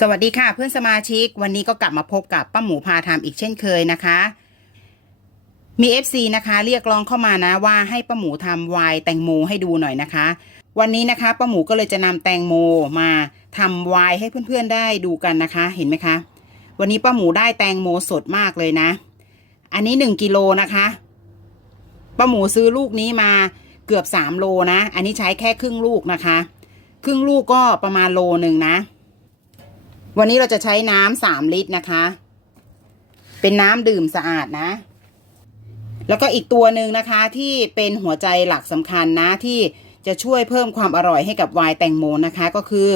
สวัสดีค่ะเพื่อนสมาชิก วันนี้ก็กลับมาพบกับป้าหมูพาทำอีกเช่นเคยนะคะ มี FC นะคะ เรียกร้องเข้ามานะว่าให้ป้าหมูทำวน์แตงโมให้ดูหน่อยนะคะ วันนี้นะคะป้าหมูก็เลยจะนำแตงโมมาทำวน์ให้เพื่อนๆได้ดูกันนะคะ เห็นไหมคะ วันนี้ป้าหมูได้แตงโมสดมากเลยนะ อันนี้หนึ่งกิโลนะคะป้าหมูซื้อลูกนี้มาเกือบสามโลนะ อันนี้ใช้แค่ครึ่งลูกนะคะ ครึ่งลูกก็ประมาณโลหนึ่งนะ วันนี้เราจะใช้น้ำสามลิตรนะคะ เป็นน้ำดื่มสะอาดนะ แล้วก็อีกตัวหนึ่งนะคะที่เป็นหัวใจหลักสำคัญนะที่จะช่วยเพิ่มความอร่อยให้กับไวน์แตงโมนะคะก็คือ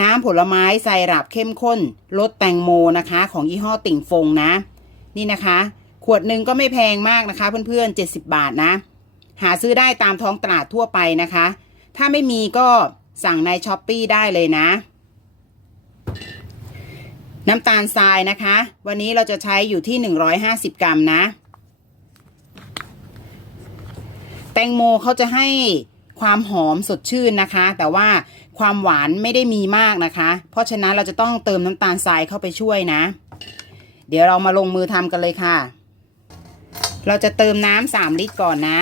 น้ำผลไม้ไซรัปเข้มข้นรสแตงโมนะคะ ของยี่ห้อติ่งฟงนะ นี่นะคะ ขวดหนึ่งก็ไม่แพงมากนะคะ เพื่อนๆ 70 บาทนะ หาซื้อได้ตามท้องตลาดทั่วไปนะคะ ถ้าไม่มีก็สั่งในช้อปปีได้เลยนะ น้ำตาลทรายนะคะ วันนี้เราจะใช้อยู่ที่ 150 กรัมนะ แตงโมเขาจะให้ความหอมสดชื่นนะคะ แต่ว่าความหวานไม่ได้มีมากนะคะ เพราะฉะนั้นเราจะต้องเติมน้ำตาลทรายเข้าไปช่วยนะ เดี๋ยวเรามาลงมือทำกันเลยค่ะ เราจะเติมน้ำสามลิตรก่อนนะ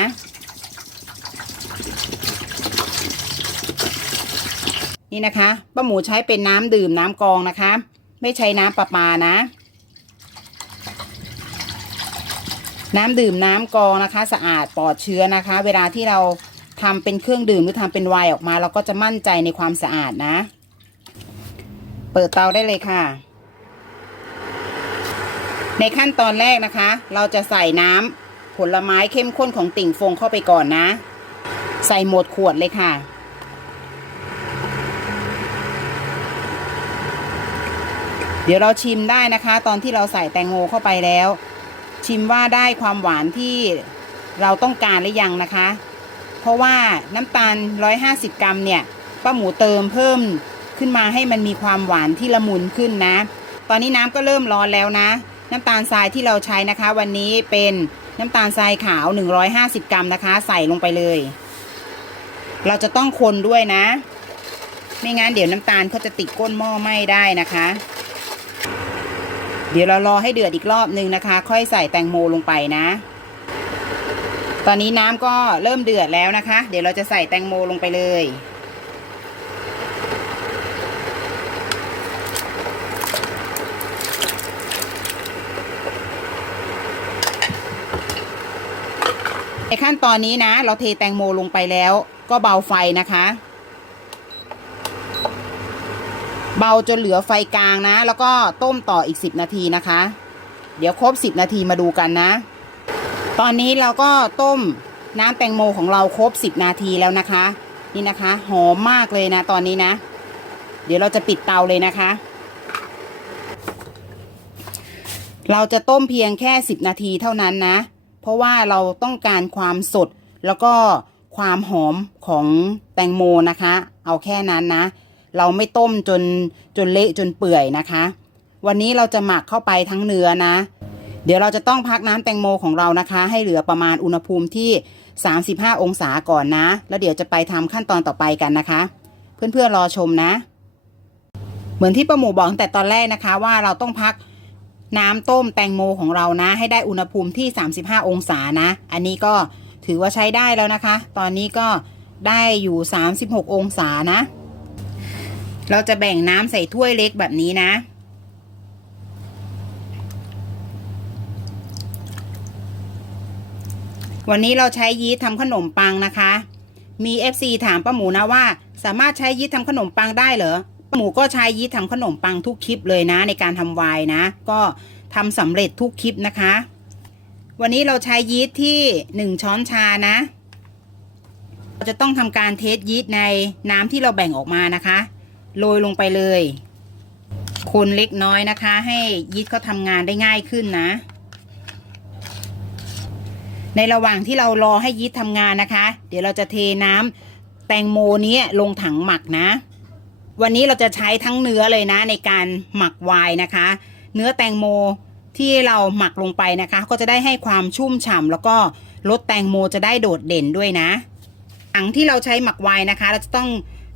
นี่นะคะป้าหมูใช้เป็นน้ำดื่มน้ำกองนะคะ ไม่ใช้น้ำประปานะ น้ำดื่มน้ำกรองนะคะ สะอาดปลอดเชื้อนะคะ เวลาที่เราทำเป็นเครื่องดื่มหรือทำเป็นไวน์ออกมา เราก็จะมั่นใจในความสะอาดนะ เปิดเตาได้เลยค่ะ ในขั้นตอนแรกนะคะ เราจะใส่น้ำผลไม้เข้มข้นของติ่งฟงเข้าไปก่อนนะ ใส่หมดขวดเลยค่ะ ดี๋ยวเราชิมได้นะคะ ตอนที่เราใส่แตงโมเข้าไปแล้ว ชิมว่าได้ความหวานที่เราต้องการหรือยังนะคะ เพราะว่าน้ำตาล 150 กรัมเนี่ยป้าหมูเติมเพิ่มขึ้นมาให้มันมีความหวานที่ละมุนขึ้นนะ ตอนนี้น้ำก็เริ่มร้อนแล้วนะ น้ำตาลทรายที่เราใช้นะคะ วันนี้เป็นน้ำตาลทรายขาว 150 กรัมนะคะ ใส่ลงไปเลย เราจะต้องคนด้วยนะ ไม่งั้นเดี๋ยวน้ำตาลเขาจะติดก้นหม้อไหม้ได้นะคะ เดี๋ยวเรารอให้เดือดอีกรอบนึงนะคะ ค่อยใส่แตงโมลงไปนะ ตอนนี้น้ำก็เริ่มเดือดแล้วนะคะ เดี๋ยวเราจะใส่แตงโมลงไปเลยในขั้นตอนนี้นะ เราเทแตงโมลงไปแล้ว ก็เบาไฟนะคะ เบาจนเหลือไฟกลางนะ แล้วก็ต้มต่ออีก 10 นาทีนะคะ เดี๋ยวครบ 10 นาทีมาดูกันนะ ตอนนี้เราก็ต้มน้ำแตงโมของเราครบ 10 นาทีแล้วนะคะ นี่นะคะ หอมมากเลยนะตอนนี้นะ เดี๋ยวเราจะปิดเตาเลยนะคะ เราจะต้มเพียงแค่ 10 นาทีเท่านั้นนะ เพราะว่าเราต้องการความสดแล้วก็ความหอมของแตงโมนะคะ เอาแค่นั้นนะ เราไม่ต้มจนจนเละจนเปื่อยนะคะ วันนี้เราจะหมักเข้าไปทั้งเนื้อนะ เดี๋ยวเราจะต้องพักน้ำแตงโมของเรานะคะ ให้เหลือประมาณอุณหภูมิที่ 35 องศาก่อนนะ แล้วเดี๋ยวจะไปทำขั้นตอนต่อไปกันนะคะ เพื่อนๆรอชมนะ เหมือนที่ป้าหมูบอกตั้งแต่ตอนแรกนะคะว่าเราต้องพักน้ำต้มแตงโมของเรานะ ให้ได้อุณหภูมิที่ 35 องศานะ อันนี้ก็ถือว่าใช้ได้แล้วนะคะ ตอนนี้ก็ได้อยู่ 36 องศานะ เราจะแบ่งน้ำใส่ถ้วยเล็กแบบนี้นะ วันนี้เราใช้ยีสต์ทำขนมปังนะคะ มี FC ถามป้าหมูนะว่า สามารถใช้ยีสต์ทำขนมปังได้เหรอป้าหมูก็ใช้ยีสต์ทำขนมปังทุกคลิปเลยนะ ในการทำไวน์นะ ก็ทำสำเร็จทุกคลิปนะคะ วันนี้เราใช้ยีสต์ที่หนึ่งช้อนชานะ เราจะต้องทำการเทสยีสต์ในน้ำที่เราแบ่งออกมานะคะ โรยลงไปเลย คนเล็กน้อยนะคะ ให้ยีสต์เขาทำงานได้ง่ายขึ้นนะ ในระหว่างที่เรารอให้ยีสต์ทำงานนะคะ เดี๋ยวเราจะเทน้ำแตงโมนี้ลงถังหมักนะ วันนี้เราจะใช้ทั้งเนื้อเลยนะ ในการหมักไวน์นะคะ เนื้อแตงโมที่เราหมักลงไปนะคะ ก็จะได้ให้ความชุ่มฉ่ำแล้วก็รสแตงโมจะได้โดดเด่นด้วยนะถังที่เราใช้หมักไวน์นะคะ เราจะต้อง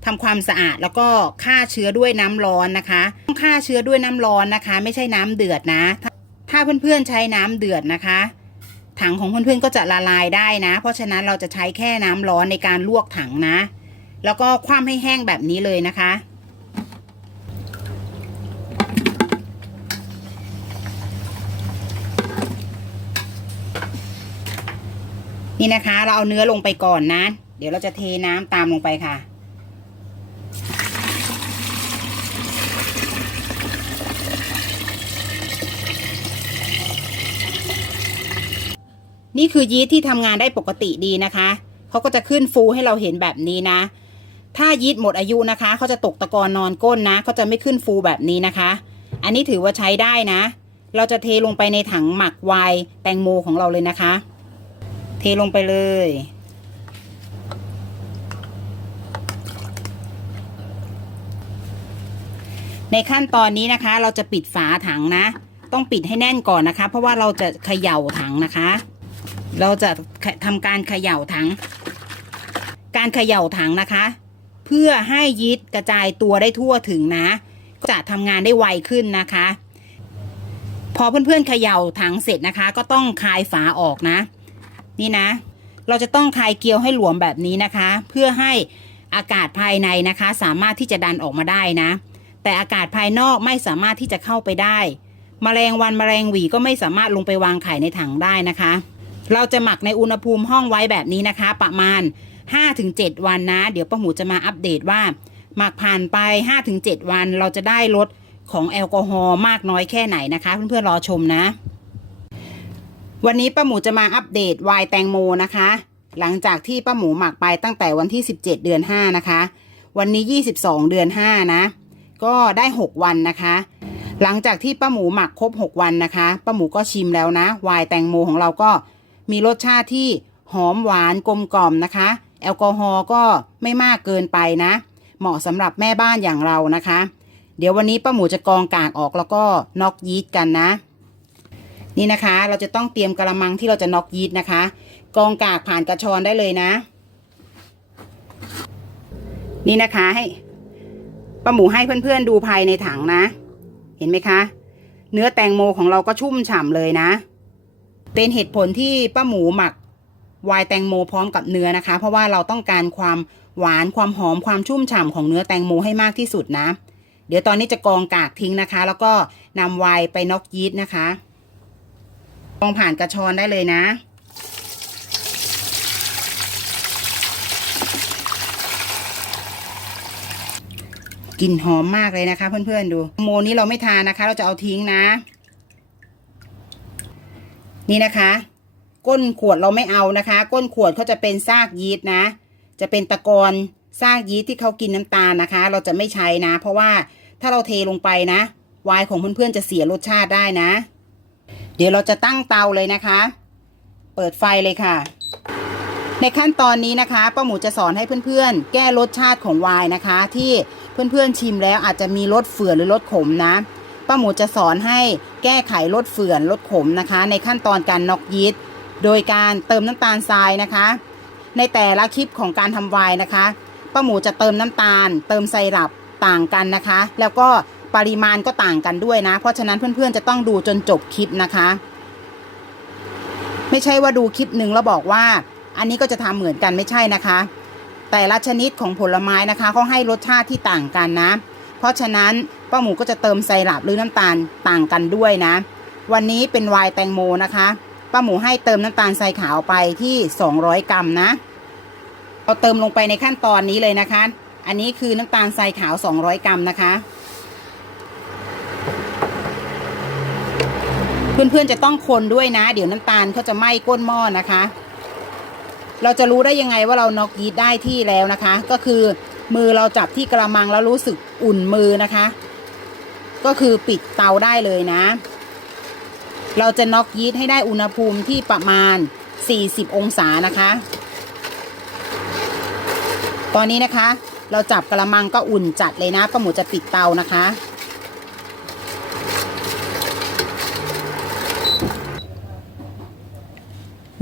ทำความสะอาดแล้วก็ฆ่าเชื้อด้วยน้ำร้อนนะคะต้องฆ่าเชื้อด้วยน้ำร้อนนะคะ ไม่ใช่น้ำเดือดนะ ถ้าเพื่อนๆใช้น้ำเดือดนะคะ ถังของเพื่อนๆก็จะละลายได้นะ เพราะฉะนั้นเราจะใช้แค่น้ำร้อนในการลวกถังนะ แล้วก็คว่ำให้แห้งแบบนี้เลยนะคะนี่นะคะ เราเอาเนื้อลงไปก่อนนะ เดี๋ยวเราจะเทน้ำตามลงไปค่ะ นี่คือยีสต์ที่ทำงานได้ปกติดีนะคะเขาก็จะขึ้นฟูให้เราเห็นแบบนี้นะ ถ้ายีสต์หมดอายุนะคะเขาจะตกตะกอนนอนก้นนะเขาจะไม่ขึ้นฟูแบบนี้นะคะ อันนี้ถือว่าใช้ได้นะ เราจะเทลงไปในถังหมักไวน์แตงโมของเราเลยนะคะ เทลงไปเลยในขั้นตอนนี้นะคะ เราจะปิดฝาถังนะ ต้องปิดให้แน่นก่อนนะคะ เพราะว่าเราจะเขย่าถังนะคะ เราจะทำการเขย่าถัง การเขย่าถังนะคะ เพื่อให้ยีสต์กระจายตัวได้ทั่วถึงนะ จะทำงานได้ไวขึ้นนะคะ พอเพื่อนๆเขย่าถังเสร็จนะคะ ก็ต้องคลายฝาออกนะ นี่นะ เราจะต้องคลายเกลียวให้หลวมแบบนี้นะคะ เพื่อให้อากาศภายในนะคะ สามารถที่จะดันออกมาได้นะ แต่อากาศภายนอกไม่สามารถที่จะเข้าไปได้แมลงวันแมลงหวีก็ไม่สามารถลงไปวางไข่ในถังได้นะคะ เราจะหมักในอุณหภูมิห้องไว้แบบนี้นะคะ ประมาณ 5-7 วันนะ เดี๋ยวป้าหมูจะมาอัปเดตว่า หมักผ่านไป 5-7 วันเราจะได้ลดของแอลกอฮอล์มากน้อยแค่ไหนนะคะ เพื่อนๆรอชมนะ วันนี้ป้าหมูจะมาอัปเดตไวน์แตงโมนะคะ หลังจากที่ป้าหมูหมักไปตั้งแต่วันที่ 17 เดือน 5 นะคะ วันนี้ 22 เดือน 5 นะ ก็ได้ 6 วันนะคะหลังจากที่ป้าหมูหมักครบ 6 วันนะคะ ป้าหมูก็ชิมแล้วนะไวน์แตงโมของเราก็ มีรสชาติที่หอมหวานกลมกล่อมนะคะ แอลกอฮอล์ก็ไม่มากเกินไปนะ เหมาะสำหรับแม่บ้านอย่างเรานะคะ เดี๋ยววันนี้ป้าหมูจะกองกากออกแล้วก็น็อกยีสต์กันนะ นี่นะคะ เราจะต้องเตรียมกระมังที่เราจะน็อกยีสต์นะคะ กองกากผ่านกระชอนได้เลยนะ นี่นะคะให้ป้าหมูให้เพื่อนๆดูภายในถังนะ เห็นไหมคะ เนื้อแตงโมของเราก็ชุ่มฉ่ำเลยนะ เป็นเหตุผลที่ป้าหมูหมักไวน์แตงโมพร้อมกับเนื้อนะคะ เพราะว่าเราต้องการความหวานความหอมความชุ่มฉ่ำของเนื้อแตงโมให้มากที่สุดนะ เดี๋ยวตอนนี้จะกรองกากทิ้งนะคะ แล้วก็นำไวน์ไปน็อกยีสต์นะคะกรองผ่านกระชอนได้เลยนะ กลิ่นหอมมากเลยนะคะ เพื่อนๆดูโมนี้เราไม่ทานนะคะ เราจะเอาทิ้งนะ นี่นะคะ ก้นขวดเราไม่เอานะคะ ก้นขวดเขาจะเป็นซากยีสต์นะ จะเป็นตะกอนซากยีสต์ที่เขากินน้ำตาลนะคะ เราจะไม่ใช้นะ เพราะว่าถ้าเราเทลงไปนะไวน์ของเพื่อนๆจะเสียรสชาติได้นะ เดี๋ยวเราจะตั้งเตาเลยนะคะ เปิดไฟเลยค่ะ ในขั้นตอนนี้นะคะป้าหมูจะสอนให้เพื่อนๆ แก้รสชาติของไวน์นะคะ ที่เพื่อนๆชิมแล้วอาจจะมีรสเฝื่อหรือรสขมนะ ป้าหมูจะสอนให้แก้ไขรสเฝื่อนรสขมนะคะ ในขั้นตอนการน็อกยีสต์โดยการเติมน้ำตาลทรายนะคะ ในแต่ละคลิปของการทำไวน์นะคะป้าหมูจะเติมน้ำตาล เติมไซรัปต่างกันนะคะ แล้วก็ปริมาณก็ต่างกันด้วยนะ เพราะฉะนั้นเพื่อนๆจะต้องดูจนจบคลิปนะคะ ไม่ใช่ว่าดูคลิปหนึ่งแล้วบอกว่า อันนี้ก็จะทำเหมือนกันไม่ใช่นะคะ แต่ละชนิดของผลไม้นะคะเขาให้รสชาติที่ต่างกันนะ เพราะฉะนั้นป้าหมูก็จะเติมไซรัปหรือน้ำตาลต่างกันด้วยนะ วันนี้เป็นไวน์แตงโมนะคะป้าหมูให้เติมน้ำตาลทรายขาวไปที่ 200 กรัมนะเราเติมลงไปในขั้นตอนนี้เลยนะคะ อันนี้คือน้ำตาลทรายขาว 200 กรัมนะคะ เพื่อนๆจะต้องคนด้วยนะ เดี๋ยวน้ำตาลเขาจะไหม้ก้นหม้อนะคะ เราจะรู้ได้ยังไงว่าเราน็อกยีสต์ได้ที่แล้วนะคะ ก็คือ มือเราจับที่กระมังแล้วรู้สึกอุ่นมือนะคะ ก็คือปิดเตาได้เลยนะ เราจะน็อกยีสต์ให้ได้อุณหภูมิที่ประมาณ 40 องศานะคะ ตอนนี้นะคะ เราจับกระมังก็อุ่นจัดเลยนะป้าหมูจะปิดเตานะคะ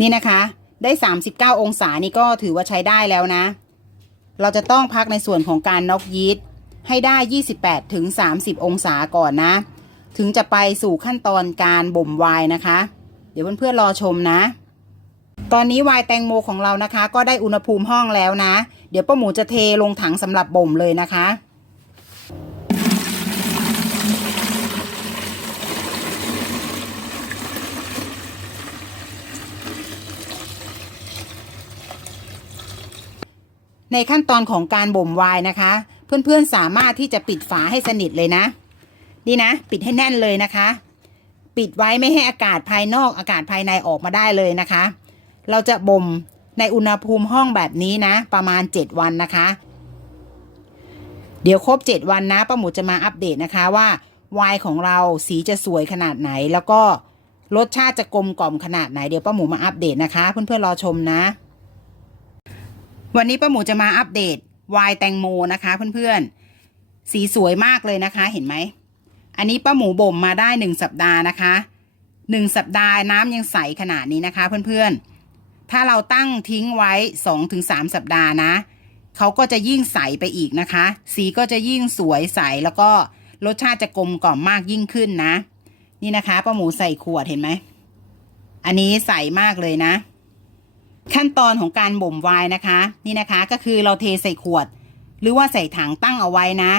นี่นะคะ ได้ 39 องศานี่ก็ถือว่าใช้ได้แล้วนะ เราจะต้องพักในส่วนของการน็อกยีสต์ให้ได้ 28ถึง30 องศาก่อนนะ ถึงจะไปสู่ขั้นตอนการบ่มไวน์นะคะ เดี๋ยวเพื่อนๆรอชมนะ ตอนนี้ไวน์แตงโมของเรานะคะ ก็ได้อุณหภูมิห้องแล้วนะ เดี๋ยวป้าหมูจะเทลงถังสำหรับบ่มเลยนะคะ ในขั้นตอนของการบ่มวน์นะคะ เพื่อนๆสามารถที่จะปิดฝาให้สนิทเลยนะ นี่นะ ปิดให้แน่นเลยนะคะ ปิดไว้ไม่ให้อากาศภายนอกอากาศภายในออกมาได้เลยนะคะ เราจะบ่มในอุณหภูมิห้องแบบนี้นะ ประมาณ 7 วันนะคะ เดี๋ยวครบ 7 วันนะป้าหมูจะมาอัปเดตนะคะว่าวน์ของเราสีจะสวยขนาดไหน แล้วก็รสชาติจะกลมกล่อมขนาดไหนเดี๋ยวป้าหมูมาอัปเดตนะคะ เพื่อนๆรอชมนะ วันนี้ป้าหมูจะมาอัปเดตวน์แตงโมนะคะเพื่อนๆ สีสวยมากเลยนะคะเห็นไหม อันนี้ป้าหมูบ่มมาได้หนึ่งสัปดาห์นะคะหนึ่งสัปดาห์น้ำยังใสขนาดนี้นะคะเพื่อนๆ ถ้าเราตั้งทิ้งไว้สองถึงสามสัปดาห์นะเขาก็จะยิ่งใสไปอีกนะคะ สีก็จะยิ่งสวยใสแล้วก็รสชาติจะกลมกล่อมมากยิ่งขึ้นนะ นี่นะคะป้าหมูใส่ขวดเห็นไหม อันนี้ใสมากเลยนะ ขั้นตอนของการบ่มไวน์นะคะ นี่นะคะก็คือเราเทใส่ขวด หรือว่าใส่ถังตั้งเอาไว้นะ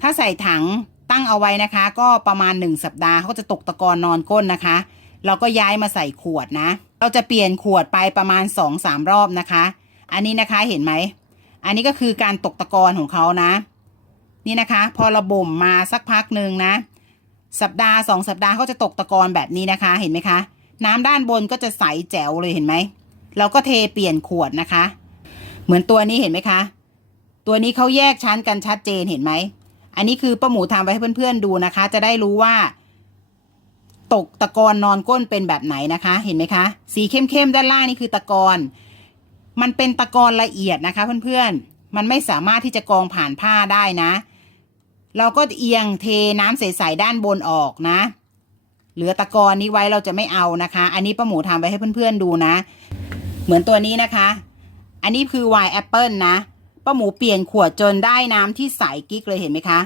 ถ้าใส่ถังตั้งเอาไว้นะคะ ก็ประมาณ 1 สัปดาห์เขาก็จะตกตะกอนนอนก้นนะคะ เราก็ย้ายมาใส่ขวดนะ เราจะเปลี่ยนขวดไปประมาณ 2-3 รอบนะคะ อันนี้นะคะเห็นไหม อันนี้ก็คือการตกตะกอนของเขานะ นี่นะคะ พอเราบ่มมาสักพักหนึ่งนะ สัปดาห์สองสัปดาห์เขาจะตกตะกอนแบบนี้นะคะ เห็นไหมคะ น้ำด้านบนก็จะใสแจ๋วเลยเห็นไหม เราก็เทเปลี่ยนขวดนะคะ เหมือนตัวนี้เห็นไหมคะ ตัวนี้เขาแยกชั้นกันชัดเจนเห็นไหม อันนี้คือป้าหมูทำไว้ให้เพื่อนๆดูนะคะ จะได้รู้ว่า ตกตะกอนนอนก้นเป็นแบบไหนนะคะ เห็นไหมคะ สีเข้มๆด้านล่างนี่คือตะกอน มันเป็นตะกอนละเอียดนะคะ เพื่อนๆ มันไม่สามารถที่จะกองผ่านผ้าได้นะ เราก็เอียงเทน้ำใสๆด้านบนออกนะเหลือตะกอนนี้ไว้เราจะไม่เอานะคะ อันนี้ป้าหมูทำไว้ให้เพื่อนๆดูนะ เหมือนตัวนี้นะคะ อันนี้คือไวน์แอปเปิลนะป้าหมูเปลี่ยนขวดจนได้น้ำที่ใสกิ๊กเลยเห็นไหมคะ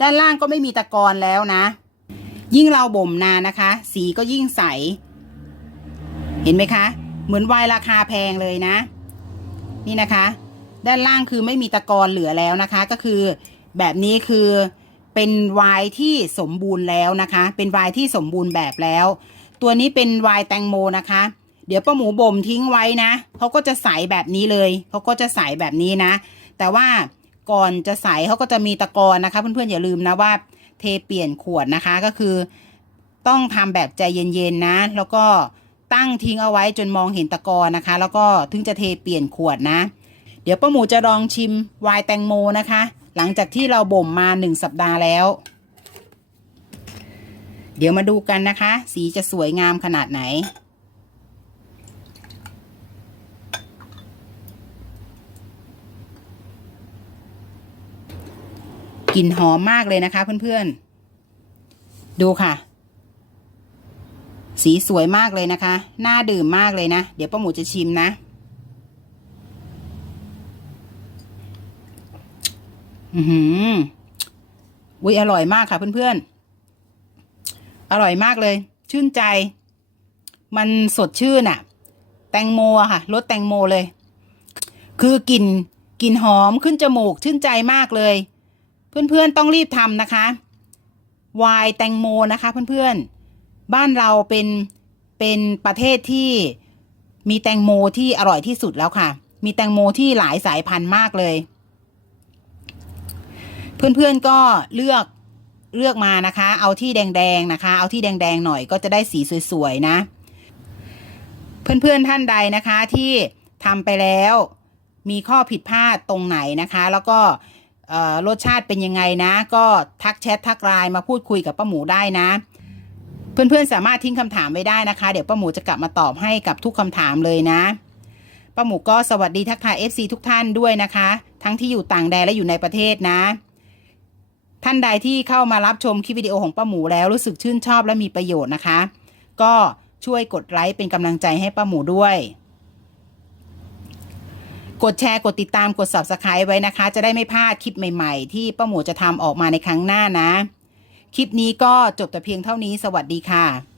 ด้านล่างก็ไม่มีตะกอนแล้วนะ ยิ่งเราบ่มนานนะคะ สีก็ยิ่งใส เห็นไหมคะ เหมือนไวน์ราคาแพงเลยนะ นี่นะคะ ด้านล่างคือไม่มีตะกอนเหลือแล้วนะคะ ก็คือแบบนี้คือเป็นไวน์ที่สมบูรณ์แล้วนะคะ เป็นไวน์ที่สมบูรณ์แบบแล้ว ตัวนี้เป็นไวน์แตงโมนะคะ เดี๋ยวป้าหมูบ่มทิ้งไว้นะเขาก็จะใสแบบนี้เลยเขาก็จะใสแบบนี้นะ แต่ว่าก่อนจะใสเขาก็จะมีตะกอนนะคะ เพื่อนๆอย่าลืมนะว่าเทเปลี่ยนขวดนะคะก็คือ ต้องทำแบบใจเย็นๆนะ แล้วก็ตั้งทิ้งเอาไว้จนมองเห็นตะกอนนะคะ แล้วก็ถึงจะเทเปลี่ยนขวดนะ เดี๋ยวป้าหมูจะลองชิมไวน์แตงโมนะคะ หลังจากที่เราบ่มมาหนึ่งสัปดาห์แล้ว เดี๋ยวมาดูกันนะคะ สีจะสวยงามขนาดไหน กลิ่นหอมมากเลยนะคะเพื่อนๆ ดูค่ะ สีสวยมากเลยนะคะ น่าดื่มมากเลยนะ เดี๋ยวป้าหมูจะชิมนะ อือหืออุ้ยอร่อยมากค่ะเพื่อนๆ อร่อยมากเลย ชื่นใจ มันสดชื่นอะแตงโมอะค่ะรสแตงโมเลย คือกลิ่นกลิ่นหอมขึ้นจมูกชื่นใจมากเลย เพื่อนๆต้องรีบทำนะคะไวน์แตงโมนะคะเพื่อนๆ บ้านเราเป็นเป็นประเทศที่มีแตงโมที่อร่อยที่สุดแล้วค่ะ มีแตงโมที่หลายสายพันธุ์มากเลย เพื่อนๆก็เลือกเลือกมานะคะ เอาที่แดงๆนะคะ เอาที่แดงๆหน่อยก็จะได้สีสวยๆนะ เพื่อนๆท่านใดนะคะที่ทำไปแล้ว มีข้อผิดพลาดตรงไหนนะคะ แล้วก็ รสชาติเป็นยังไงนะ ก็ทักแชททักไลน์มาพูดคุยกับป้าหมูได้นะ เพื่อนๆสามารถทิ้งคำถามไว้ได้นะคะ เดี๋ยวป้าหมูจะกลับมาตอบให้กับทุกคำถามเลยนะป้าหมูก็สวัสดีทักทาย FC ทุกท่านด้วยนะคะ ทั้งที่อยู่ต่างแดนและอยู่ในประเทศนะ ท่านใดที่เข้ามารับชมคลิปวิดีโอของป้าหมูแล้วรู้สึกชื่นชอบและมีประโยชน์นะคะ ก็ช่วยกดไลค์เป็นกำลังใจให้ป้าหมูด้วย กดแชร์กดติดตามกด subscribe ไว้นะคะ จะได้ไม่พลาดคลิปใหม่ๆ ที่ป้าหมูจะทำออกมาในครั้งหน้านะ คลิปนี้ก็จบแต่เพียงเท่านี้สวัสดีค่ะ